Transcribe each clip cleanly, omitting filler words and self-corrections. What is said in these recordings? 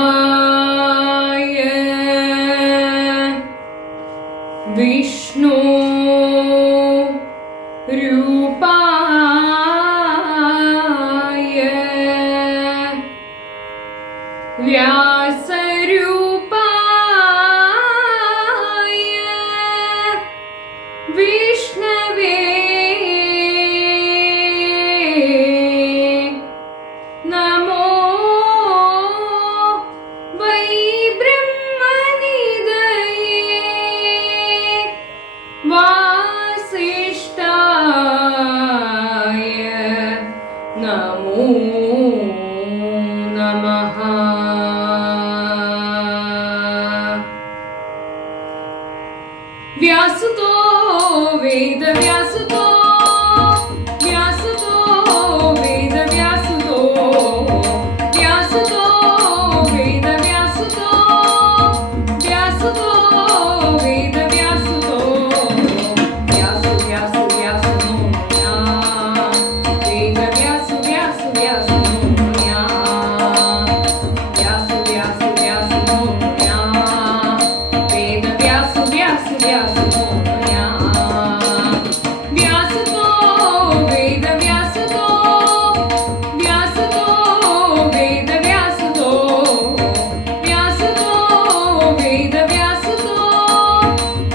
व्यासाय विष्णुरूपाय व्यासरूपाय विष्णवे नमो वै ब्रह्मनिधये वासिष्ठाय नमो नमः। व्यासतो वेदव्यासतो व्यासतो वेदव्यासतो व्यासतो वेदव्यासतो व्यासतो वेदव्यासतो व्यास व्यास व्यास मोया वेदव्यास व्यास व्यास मोया व्यास व्यास व्यास मोया वेदव्यास व्यास व्यास मोया व्यासतो वेदव्यासतो व्यासतो वेदव्यासतो व्यासतो वेदव्यासतो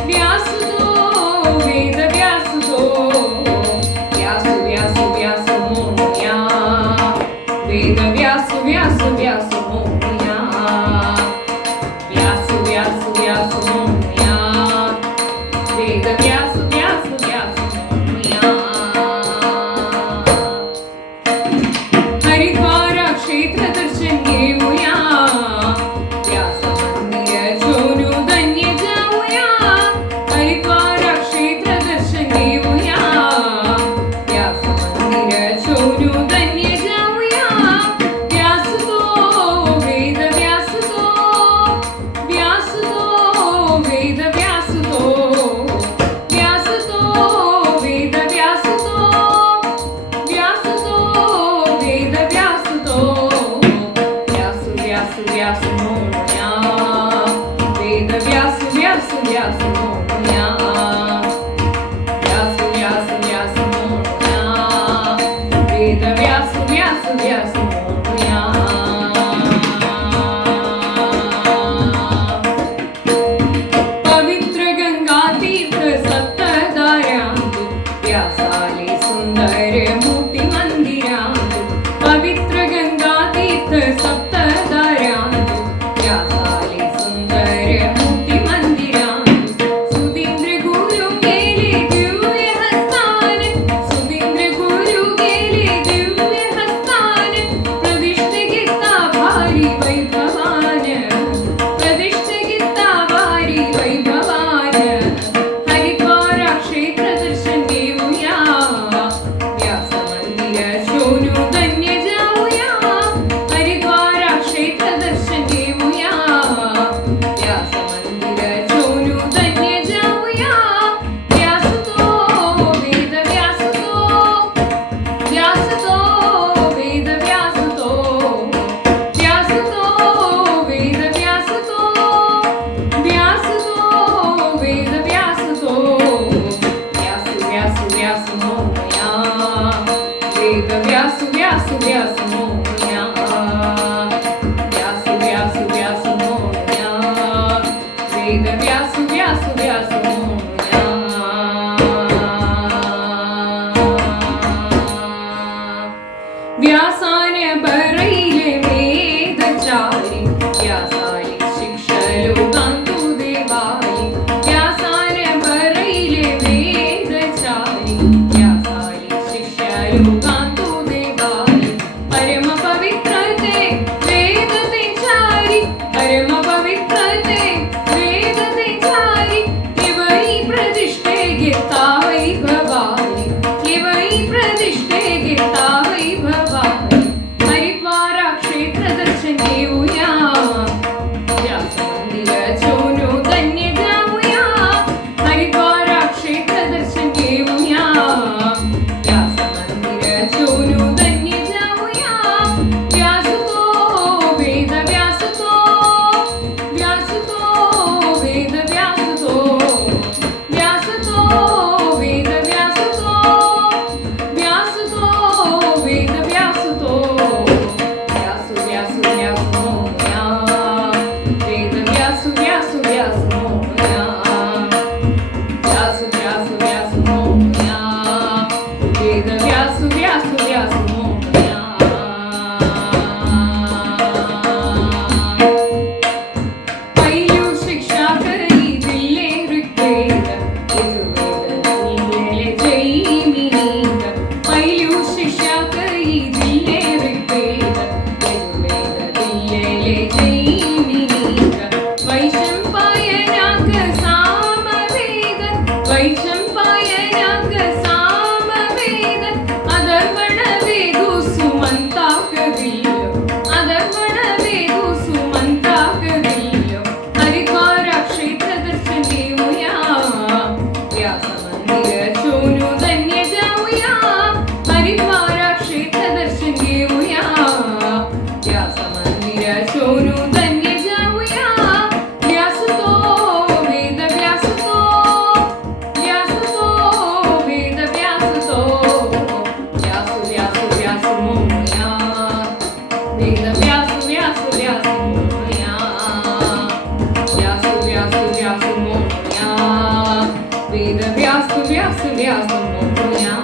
व्यासतो वेदव्यासतो व्यास व्यास व्यास मोया वेदव्यास व्यास व्यास मोया व्यास व्यास व्यास मोया वेदव्यास व्यास व्यास मोया। हरिद्वार क्षेत्र दर्शन घेऊया व्यास मंदिर छोनू धन्य जाऊया हरिद्वार क्षेत्र दर्शन घेऊया व्यास मंदिर छोनू धन्य जाऊया व्यासतो वेदव्यासतो व्यासतो वेदव्यासतो व्यासतो वेदव्यासतो व्यासतो वेदव्यासतो व्यास व्यास व्यास मोया वेदव्यास व्यास व्यास मोया व्यास व्यास व्यास मोया वेदव्यास व्यास व्यास मोया। पवित्र गंगा तीर्थ सप्तधारांतु व्यासाले सुंदर मोठी मंदिरांतु पवित्र गंगा तीर्थ सप्तधारांतु व्यासाले सुंदर मोठी मंदिरांतु सुधींद्र गुरु गेले दिव्य हस्तान सुधींद्र गुरु गेले दिव्य हस्तान प्रतिष्ठे घेता भारी वैभवान प्रतिष्ठे घेता भारी वैभवान हरिद्वार क्षेत्र दर्शन घेऊया व्यास मंदिर छोनू धन्य जाऊया हरिद्वार क्षेत्र दर्शन घेऊया व्यास मंदिर छोनू धन्य जाऊया व्यासतो वेदव्यासतो व्यासतो वेदव्यासतो व्यासतो वेदव्यासतो व्यासतो वेदव्यासतो व्यास व्यास व्यास मोया वेदव्यास व्यास व्यास मोया व्यास व्यास व्यास मोया वेदव्यास व्यास व्यास मोया। व्यासाने बरैले वेदचारी व्यासाले शिक्षलोकांतु देवाई व्यासाने बरैले वेदचारी व्यासाले शिक्षलोकांतु देवाई व्यास मोरया वेद व्यास व्यास व्यास मोरया पहिली शिक्षा करी दिले ऋग्वेद यजुर्वेद दिलेले जैमिनीत पहिली शिक्षा करी दिले ऋग्वेद यजुर्वेद दिलेले जैमिनीत वैशंपायनाक सामवेद वैशंपायनाक सामवेद अधर्वण वेदु सुमंताक दिल्यो अधर्वण वेदु सुमंताक दिल्यो हरिद्वार क्षेत्र दर्शन घेऊया व्यास मंदिर शोनू धन्य जाऊया हरिद्वार क्षेत्र दर्शन घेऊया व्यास मंदिर शोनू धन्य जाऊया व्यास तो वेद व्यास तो वेद व्यास तो व्यास व्यास व्यास मोरया वेद व्यास व्यास व्यास मोरया व्यास व्यास व्यास मोरया वेद व्यास व्यास व्यास मोरया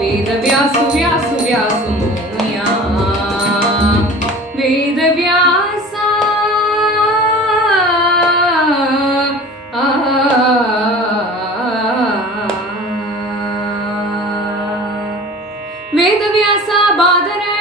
वेद व्यास व्यास व्यास मोरया वेद व्यासा वेद व्यासा बादरा